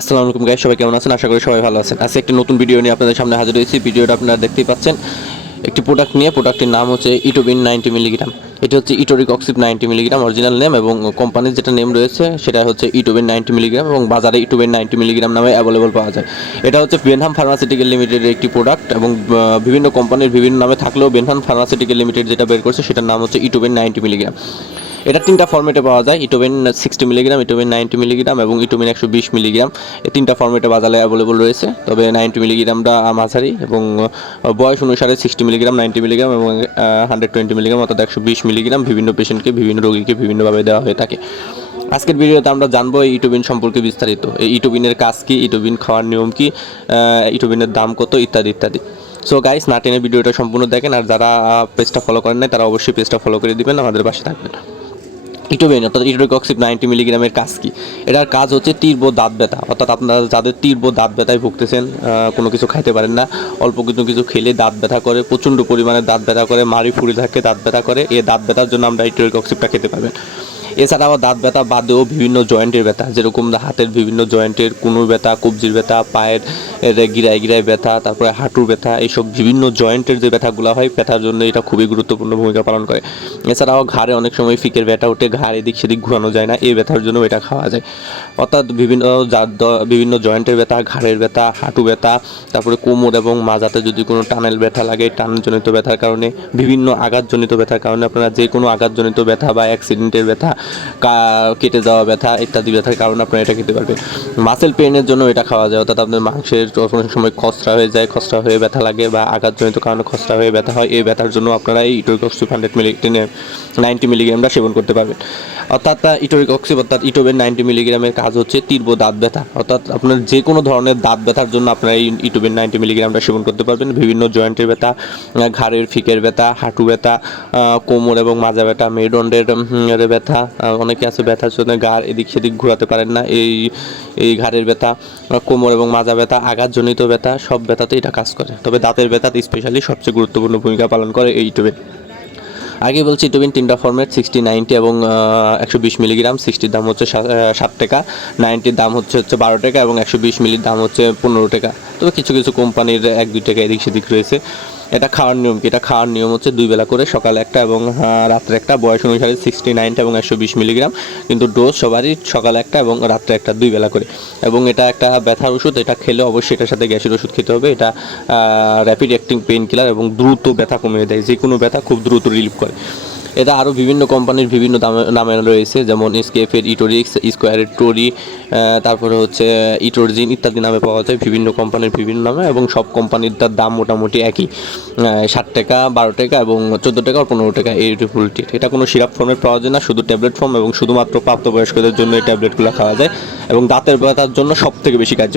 আসসালামু আলাইকুম গাইস সবাই কেমন আছেন? আশা করি সবাই ভালো আছেন। আজকে একটি নতুন ভিডিও নিয়ে আপনাদের সামনে হাজির হয়েছি। ভিডিওটা আপনারা দেখতেই পাচ্ছেন। একটি প্রোডাক্ট নিয়ে প্রোডাক্টটির নাম হচ্ছে ইটোবিন নাইনটি মিলিগ্রাম এটা হচ্ছে etoricoxib ninety milligram original name এবং কোম্পানির যেটা নেম রয়েছে, সেটা হচ্ছে ইটোবিন নাইনটি মিলিগ্রাম এবং বাজারে ইটোবিন নাইনটি মিলিগ্রাম নামে অ্যাভেলেবল পাওয়া যায়। এটা হচ্ছে বেনহাম ফার্মাসিউটিক্যাল লিমিটেডের একটি প্রোডাক্ট এবং বিভিন্ন কোম্পানির বিভিন্ন নামে থাকলেও বেনহাম ফার্মাসিউটিক্যাল লিমিটেড যেটা বের করছে, সেটার নাম হচ্ছে ইটোবিন নাইনটি মিলিগ্রাম এটা তিনটা ফর্মেটে পাওয়া যায়। ইটোবেন সিক্সটি মিলিগ্রাম ইটোবেন নাইনটি মিলিগ্রাম এবং ইটোবেন একশো বিশ মিলিগ্রাম এই তিনটা ফর্মেটে বাজারে অ্যাভেলেবল রয়েছে। তবে নাইনটি মিলিগ্রামটা মাঝারি এবং বয়স অনুসারে সিক্সটি মিলিগ্রাম নাইনটি মিলিগ্রাম এবং হান্ড্রেড টোয়েন্টি মিলিগ্রাম অর্থাৎ একশো বিশ মিলিগ্রাম বিভিন্ন পেশেন্টকে বিভিন্ন রোগীকে বিভিন্নভাবে দেওয়া হয়ে থাকে। আজকের ভিডিওতে আমরা জানব ইটোবিন সম্পর্কে বিস্তারিত। এই ইটোবিনের কাজ কি ইটোবিন খাওয়ার নিয়ম কি ইটোবিনের দাম কত, ইত্যাদি ইত্যাদি। সো গাইস না টেনে ভিডিওটা সম্পূর্ণ দেখেন। আর যারা পেজটা ফলো করেন নাই, তারা অবশ্যই পেজটা ফলো করে দিবেন। আমাদের পাশে থাকবেন। ইটোবেন অর্থাৎ ইটোরিকক্সিপ নাইনটি মিলিগ্রামের কাজ কি? এটার কাজ হচ্ছে তীব্র দাঁত ব্যথা, অর্থাৎ আপনারা যাদের তীব্র দাঁত ব্যথায় ভুগতেছেন কোনো কিছু খাইতে পারেন না, অল্প কিছু কিছু খেলে দাঁত ব্যথা করে, প্রচণ্ড পরিমাণে দাঁত ব্যথা করে, মাড়ি ফুড়ি থাকে, দাঁত ব্যথা করে এই দাঁত ব্যথার জন্য আমরা ইটোরিকক্সিপটা খেতে পারবেন। এছাড়া আবার দাঁত ব্যথা বাদেও বিভিন্ন জয়েন্টের ব্যথা, যেরকম হাতের বিভিন্ন জয়েন্টের কুনুর ব্যথা, কবজির ব্যথা, পায়ের গিরায় গিরায় ব্যথা, তারপরে হাঁটুর ব্যথা, এইসব বিভিন্ন জয়েন্টের যে ব্যথাগুলো হয়, ব্যথার জন্য এটা খুবই গুরুত্বপূর্ণ ভূমিকা পালন করে। এছাড়াও ঘাড়ে অনেক সময় ফিকের ব্যথা ওঠে, ঘাড় এদিক সেদিক ঘোরানো যায় না, এই ব্যথার জন্য এটা খাওয়া যায়। অর্থাৎ বিভিন্ন বিভিন্ন জয়েন্টের ব্যথা, ঘাড়ের ব্যথা, হাঁটু ব্যথা, তারপরে কোমর এবং মাজাতে যদি কোনো টানেল ব্যথা লাগে, টানজনিত ব্যথার কারণে, বিভিন্ন আঘাতজনিত ব্যথার কারণে আপনারা যে কোনো আঘাতজনিত ব্যথা বা অ্যাক্সিডেন্টের ব্যথা কেটে যাওয়া ব্যথা ইত্যাদি ব্যথার কারণে আপনারা এটা খেতে পারবেন। মাসেল পেনের জন্য এটা খাওয়া যায়, অর্থাৎ আপনার মাংসের অনেক সময় খসড়া হয়ে যায়, খসড়া হয়ে ব্যথা লাগে বা আঘাতজনিত কারণে খসড়া হয়ে ব্যথা হয়, এই ব্যথার জন্য আপনারা এই ইটোরিক অক্সিপ হান্ড্রেড মিলি নাইনটি মিলিগ্রামটা সেবন করতে পারবেন। অর্থাৎ ইটোরিক অক্সিপ অর্থাৎ ইটোবেন নাইনটি মিলিগ্রামের কাজ হচ্ছে তীব্র দাঁত ব্যথা, অর্থাৎ আপনার যে কোনো ধরনের দাঁত ব্যথার জন্য আপনারা এই ইটোবেন নাইনটি মিলিগ্রামটা সেবন করতে পারবেন। বিভিন্ন জয়েন্টের ব্যথা, ঘাড়ের ফিকের ব্যথা, হাঁটু ব্যথা কোমর এবং মাজা ব্যথা, মেরুদণ্ডের ব্যথা অনেকে আছে ব্যথার জন্য ঘাড় এদিক সেদিক ঘোরাতে পারেন না। এই এই ঘাড়ের ব্যথা কোমর এবং মাজা ব্যথা, আঘাতজনিত ব্যথা, সব ব্যথাতে এটা কাজ করে। তবে দাঁতের ব্যথাতে স্পেশালি সবচেয়ে গুরুত্বপূর্ণ ভূমিকা পালন করে এই ইটোবেন আগে বলছি ইটোবিন তিনটা ফর্মেট সিক্সটি নাইনটি এবং একশো বিশ মিলিগ্রাম সিক্সটির দাম হচ্ছে সাত টাকা নাইনটির দাম হচ্ছে হচ্ছে বারো টাকা এবং একশো বিশ মিলির দাম হচ্ছে পনেরো টাকা। তবে কিছু কিছু কোম্পানির এক, দুই টাকা এদিক সেদিক রয়েছে। এটা খাওয়ার নিয়ম কি? এটা খাওয়ার নিয়ম হচ্ছে দুই বেলা করে সকালে একটা এবং রাত্রে একটা। বয়স অনুসারে সিক্সটি নাইনটা এবং একশো বিশ মিলিগ্রাম কিন্তু ডোজ সবারই সকালে একটা এবং রাত্রে একটা, দুই বেলা করে। এবং এটা একটা ব্যথার ওষুধ। এটা খেলে অবশ্যই এটার সাথে গ্যাসের ওষুধ খেতে হবে। এটা র্যাপিড অ্যাক্টিং পেইন কিলার এবং দ্রুত ব্যথা কমিয়ে দেয়। যে কোনো ব্যথা খুব দ্রুত রিলিফ করে। এটা আরও বিভিন্ন কোম্পানির বিভিন্ন দামে নামে রয়েছে, যেমন স্কেফের ইটোরিক্স স্কোয়ারের টোরি তারপরে হচ্ছে ইটোরজিন ইত্যাদি নামে পাওয়া যায় বিভিন্ন কোম্পানির বিভিন্ন নামে এবং সব কোম্পানির তার দাম মোটামুটি একই ষাট টাকা, বারো টাকা এবং চোদ্দ টাকা আর পনেরো টাকা, এই ফুলটি এটা কোনো সিরাপ ফর্মে পাওয়া যায় না, শুধু ট্যাবলেট ফর্ম এবং শুধুমাত্র প্রাপ্তবয়স্কদের জন্য এই ট্যাবলেটগুলো খাওয়া যায় এবং দাঁতের ব্যথার জন্য সব থেকে বেশি কার্য